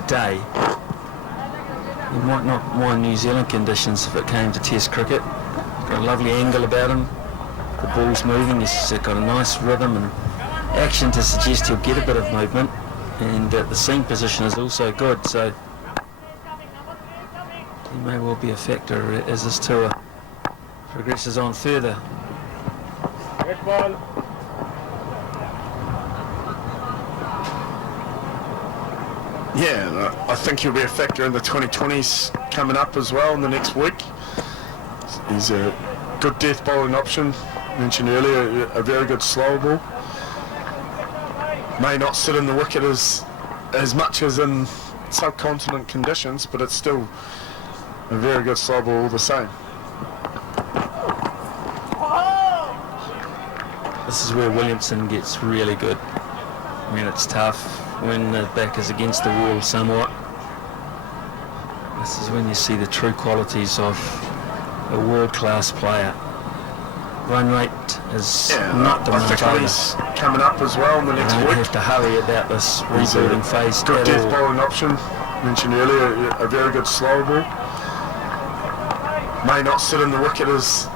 today, you might not mind New Zealand conditions if it came to Test cricket. Got a lovely angle about him, the ball's moving, he's got a nice rhythm and action to suggest he'll get a bit of movement, and the seam position is also good, so he may well be a factor as this tour progresses on further. Good ball. Yeah, I think he'll be a factor in the 2020s coming up as well in the next week. He's a good death bowling option. Mentioned earlier, a very good slow ball. May not sit in the wicket as much as in subcontinent conditions, but it's still a very good slow ball all the same. This is where Williamson gets really good. I mean, it's tough when the back is against the wall somewhat. This is when you see the true qualities of a world-class player. Run rate is not the I think he's coming up as well in the next week. You don't have to hurry about this rebuilding phase. Good death bowling option. Mentioned earlier, a very good slow ball. May not sit in the wicket as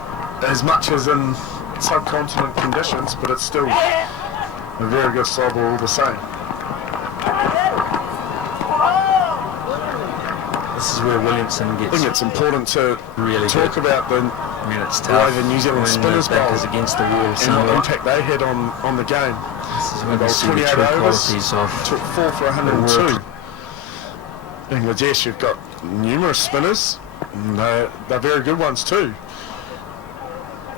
much as in subcontinent conditions, but it's still a very good slow ball all the same. This is where Williamson gets. I think it's important to really talk about the way the New Zealand spinners bowled is against the wall and what impact they had on the game. This is when they you see the 28 true overs, qualities of took 4 for 102. Bangladesh, you've got numerous spinners, and they're very good ones too.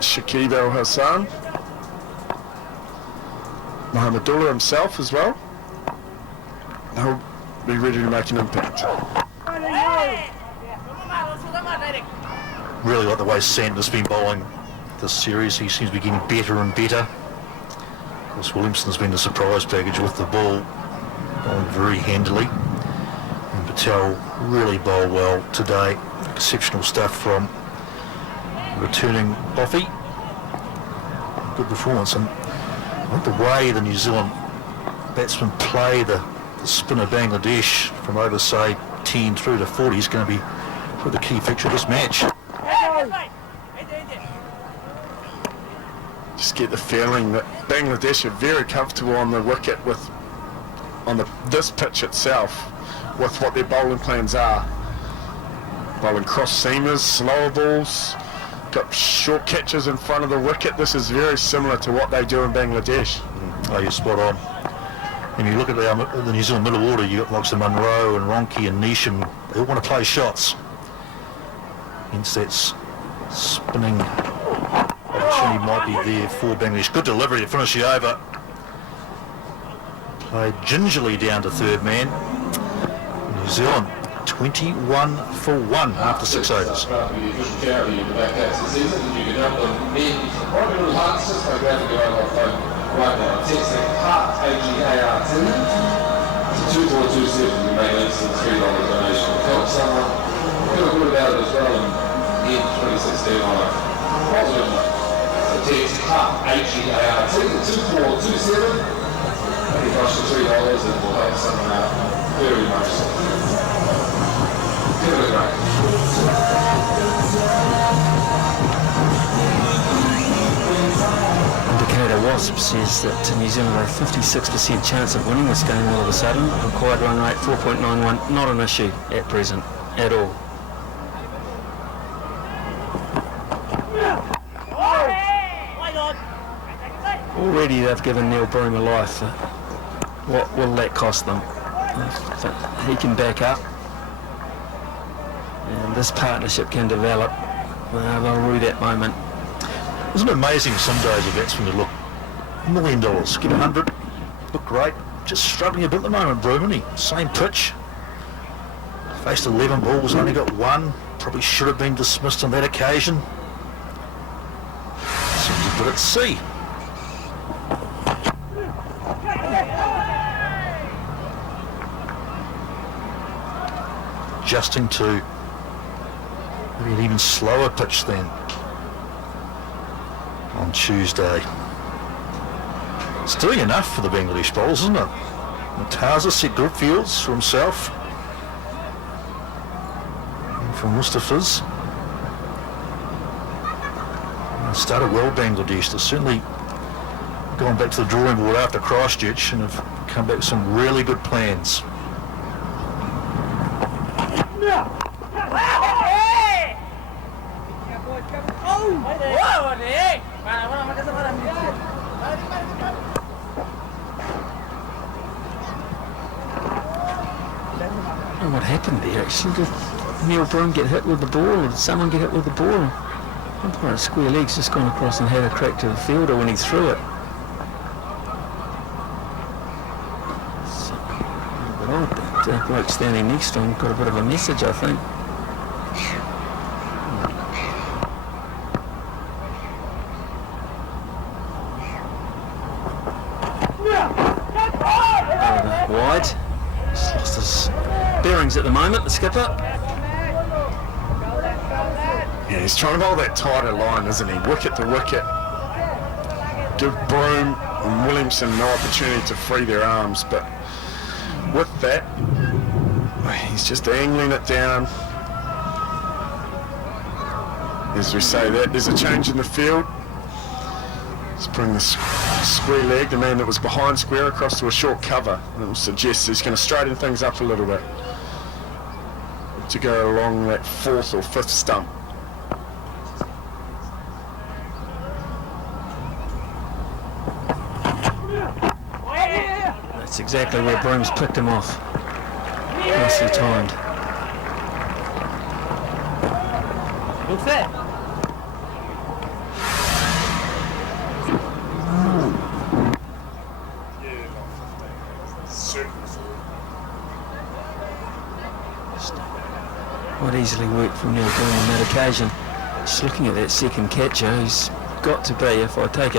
Shakib Al Hasan, Mohammadullah himself as well. They'll be ready to make an impact. Really like the way Sanders has been bowling this series. He seems to be getting better and better. Of course, Williamson's been the surprise package with the ball, bowling very handily. And Patel really bowled well today. Exceptional stuff from returning Boffy. Good performance. And I think the way the New Zealand batsmen play the spinner Bangladesh from over, say, 10 through to 40 is going to be the key feature of this match. Just get the feeling that Bangladesh are very comfortable on the wicket this pitch itself with what their bowling plans are. Bowling cross seamers, slower balls, got short catches in front of the wicket. This is very similar to what they do in Bangladesh. Oh, you're spot on. And you look at the New Zealand middle order, you've got likes of Munro and Ronke and Neesham. They all want to play shots. Hence that spinning opportunity might be there for Bangladesh. Good delivery to finish the over. Played gingerly down to third man. New Zealand 21 for 1 after 6 overs. Right now, text HEART, HEART, to 2427, you make an instant $3 donation. Help someone, feel good about it as well, and end 2016 on a positive note. So text HEART, HEART, to 2427, it costs you $3 and will help someone out very much so. Give it a great. Indicator Wasp says that New Zealand have a 56% chance of winning this game all of a sudden. Required run rate 4.91, not an issue at present at all. Already they've given Neil Broom a life. What will that cost them? If he can back up and this partnership can develop, they'll rue that moment. Isn't it amazing some days a batsman to look $1 million, get 100, look great, just struggling a bit at the moment, Broom, isn't he? Same pitch, faced 11 balls, only got 1, probably should have been dismissed on that occasion. Seems a bit at sea. Adjusting to maybe an even slower pitch then on Tuesday. It's doing enough for the Bangladesh bowlers, isn't it? Taza set good fields for himself. from Mustafa's. Started well, Bangladesh. They've certainly gone back to the drawing board after Christchurch and have come back with some really good plans. And what happened there? Actually, did Neil Broom get hit with the ball, or did someone get hit with the ball? Umpire at square legs just gone across and had a crack to the fielder when he threw it. So, but that bloke standing next to him got a bit of a message, I think. Wide. He's lost his bearings at the moment, the skipper. Yeah, he's trying to bowl that tighter line, isn't he? Wicket to wicket. Give Broom and Williamson no opportunity to free their arms, but with that, he's just angling it down. As we say that, there's a change in the field. Let's bring the square leg, the man that was behind square, across to a short cover. It will suggest he's going to straighten things up a little bit to go along that fourth or fifth stump. That's exactly where Broom's picked him off. Nicely timed. What's that? Quite easily worked from Neil Broom on that occasion. Just looking at that second catcher, he's got to be, if I took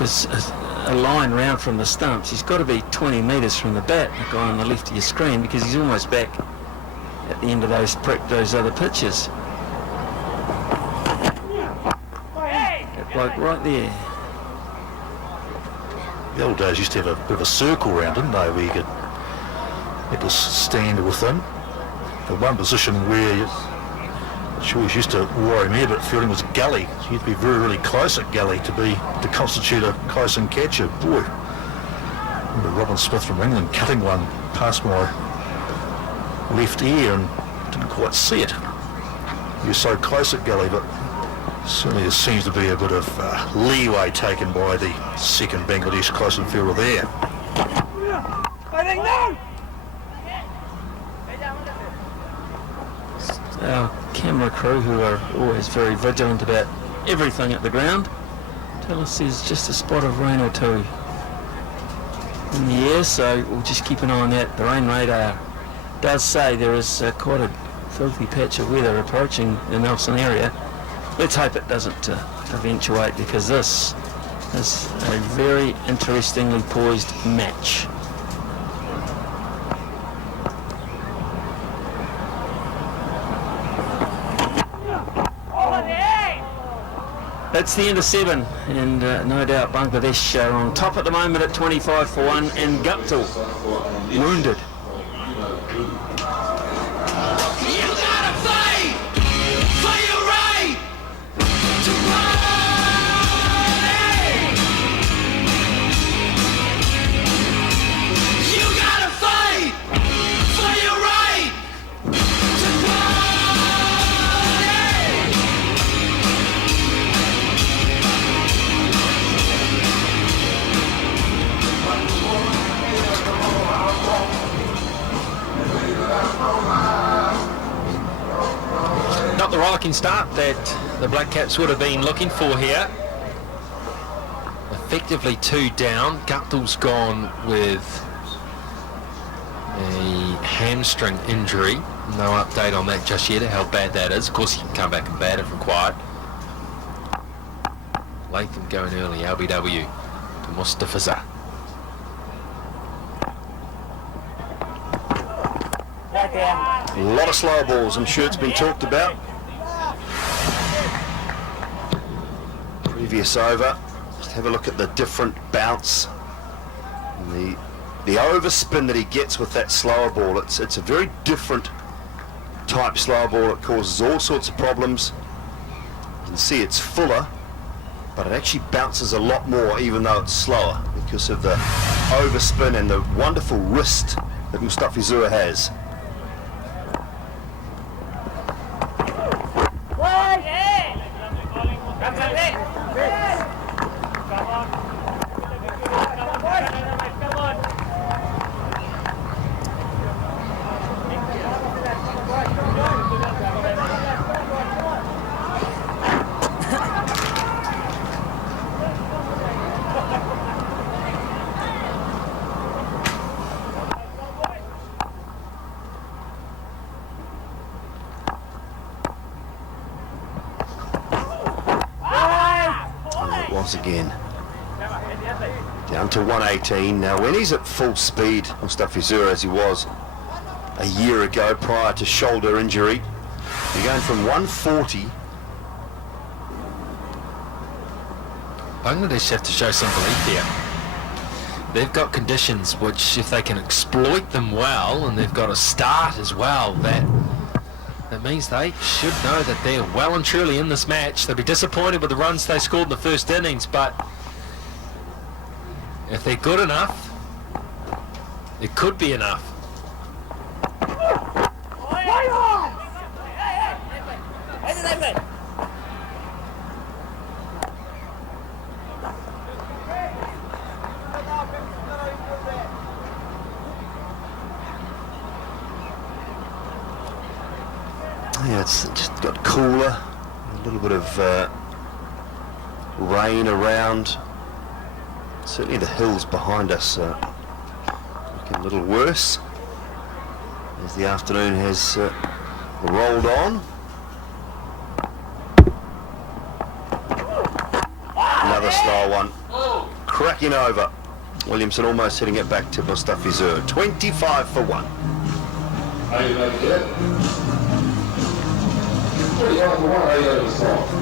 a line round from the stumps, he's got to be 20 metres from the bat, the guy on the left of your screen, because he's almost back at the end of those other pitches. That bloke right there. The old days used to have a bit of a circle round, didn't they, where you could stand within. The one position where she always used to worry me about fielding was gully. So you had to be very, really close at gully to constitute a close-in catcher. Boy, I remember Robin Smith from England cutting one past my left ear and didn't quite see it. He was so close at gully, but certainly there seems to be a bit of leeway taken by the second Bangladesh close-in fielder there. Our camera crew, who are always very vigilant about everything at the ground, tell us there's just a spot of rain or two in the air, so we'll just keep an eye on that. The rain radar does say there is quite a filthy patch of weather approaching the Nelson area. Let's hope it doesn't eventuate, because this is a very interestingly poised match. It's the end of 7, and no doubt Bangladesh are on top at the moment at 25 for 1, and Guptill wounded. You gotta fight for your right to party. You gotta fight for your right to party. Not the rollicking start that the Black Caps would have been looking for here. Effectively 2 down. Guptill's gone with a hamstring injury. No update on that just yet, how bad that is. Of course, he can come back and bat if required. Latham going early, LBW to Mustafaza. A lot of slow balls, I'm sure it's been talked about. Previous over, just have a look at the different bounce. And the overspin that he gets with that slower ball, it's a very different type slow ball that causes all sorts of problems. You can see it's fuller, but it actually bounces a lot more even though it's slower because of the overspin and the wonderful wrist that Mustafizur has. Once again, down to 118. Now when he's at full speed, Mustafizur, as he was a year ago prior to shoulder injury, you're going from 140. Bangladesh have to show some belief here. They've got conditions which, if they can exploit them well, and they've got a start as well, that means they should know that they're well and truly in this match. They'll be disappointed with the runs they scored in the first innings, but if they're good enough, it could be enough. Yeah, it's just got cooler, a little bit of rain around. Certainly the hills behind us looking a little worse as the afternoon has rolled on. Another slow one, cracking over. Williamson almost hitting it back to Mustafizur. 25 for 1. How you like it? 25 for 1, how you like the song?